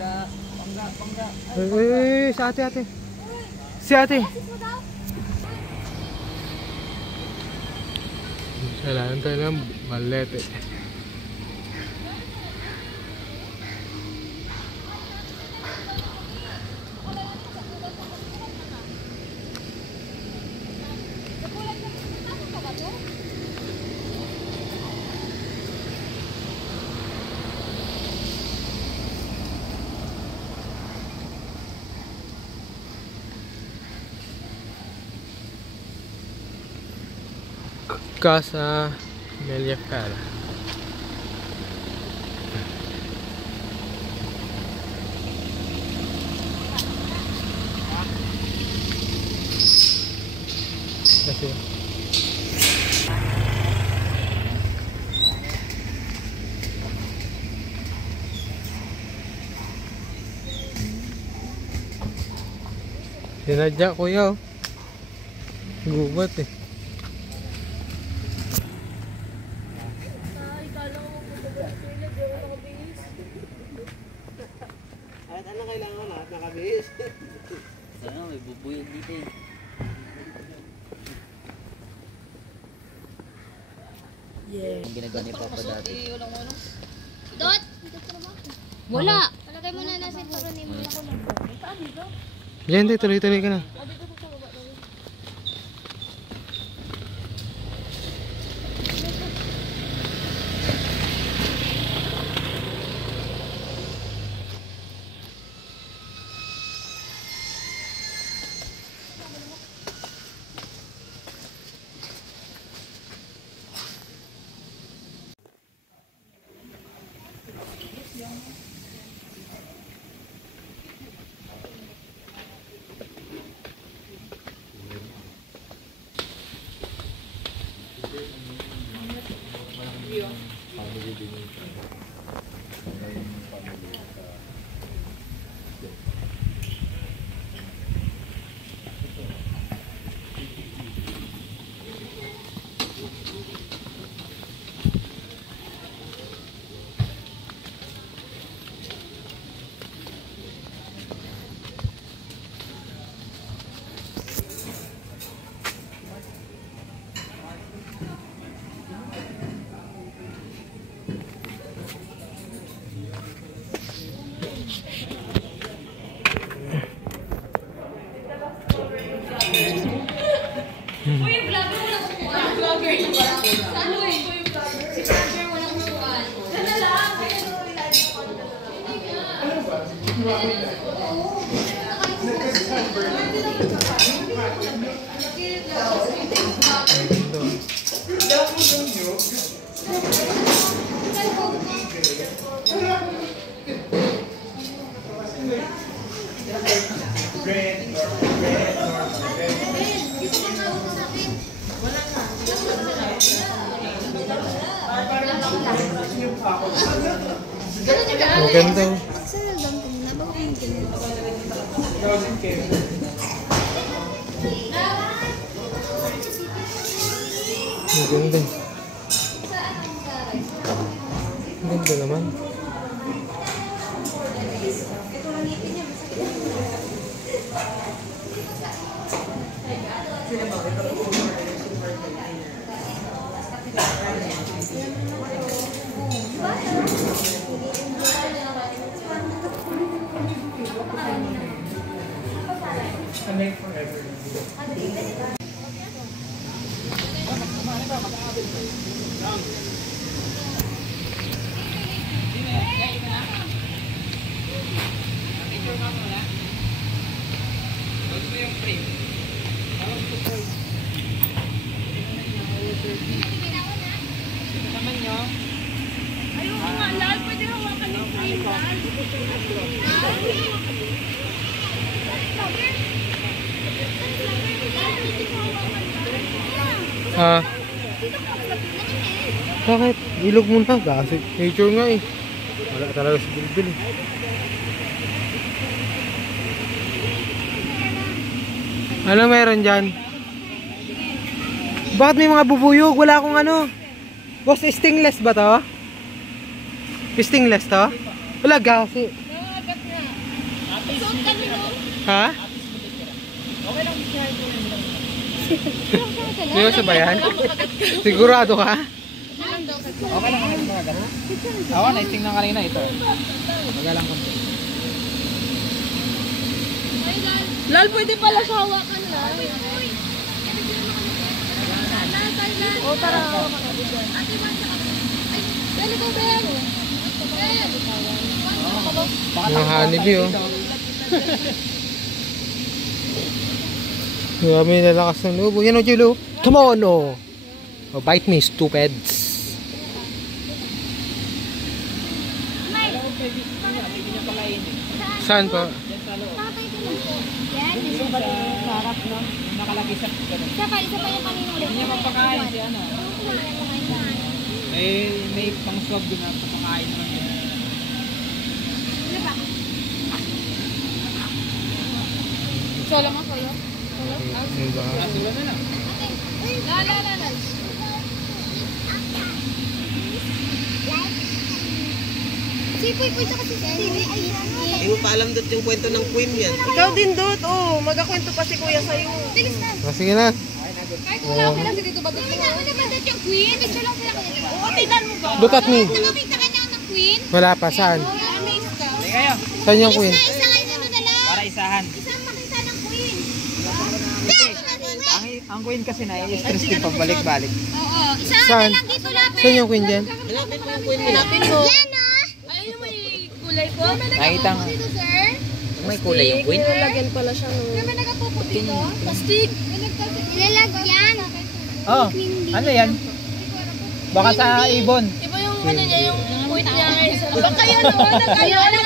Uy, si ate. Si ate. Kailangan tayo ng malete. Casa Meliacala. Kasi sinadya kuya, gubat eh. Ano kailangan lahat nakabihis? Ano, may bubuyog dito eh. Yeah. Ang ginagawa ni Papa dati. Dot! Wala! Palagay mo na nasa ito rin mo ako lang. Saan dito? Yan, tuloy-tuloy ka na. Maganda. Maganda. Maganda naman. Bakit? Ilog muna. Kasi nature nga eh. Wala talaga sa bilbil eh. Ano meron dyan? Bakit may mga bubuyog? Wala akong ano. Boss, stainless ba to? Stainless to? Wala gasi. Suot ka nito. Ha? Seryoso ba yan? Sigurado ka? Okay lang naman mga gano'n. Ako, naistingnan kanina ito. Magalang konti. Lal, pwede pala sa hawakan na. O, tara, hawakan na dyan. Ate, mansa ka. Ay, dali ko, Ben. Mga honeybee, oh. Grabe na lakas ng loob. Yan o, Julo. Come on, oh. Oh, bite me, stupids. Saan pa? Yan, isa pa rin. Sarap, no? Nakalagay sa gano'n. Isa pa yung kanina ulit. Hindi niya mapakain si ano. May pang-swab din na papakain naman yun. Ano ba? Solo mo, solo? Diba? Sila na lang. La. Si Puy tsaka si Sally. Hindi mo pa alam doon yung kwento ng queen yan. Ikaw din, Dot. Oh, magkakwento pa si Kuya sa'yo. Bilis na. Ah, sige na. Kahit wala okay lang si Tito Badot. Wala Badot yung queen. Picture lang sila kanya. Oo, tignan mo ba? Look at me. Nakakita ka niya ng queen? Wala pa, saan? Amazed ka. Hindi kayo. Saan yung queen? Isa nga yung ano na Para isahan. Isang makita ng queen. Ang queen kasi na-stress din pabalik-balik. Oo. Isa na Saan? lang dito lapit. Saan yung queen dyan? Hanapin mo yung queen mo. Hanapin mo. Yan ah. Ayun may kulay ko. Nakita nga. Dito sir. May kulay yung queen. Nilalagyan pala siya ng... May nagpupo dito. Plastic. Nilalagyan. Oh, ano yan? Baka sa ibon. Iba yung ano niya, yung point niya. Baka yan, oh. Nagkayala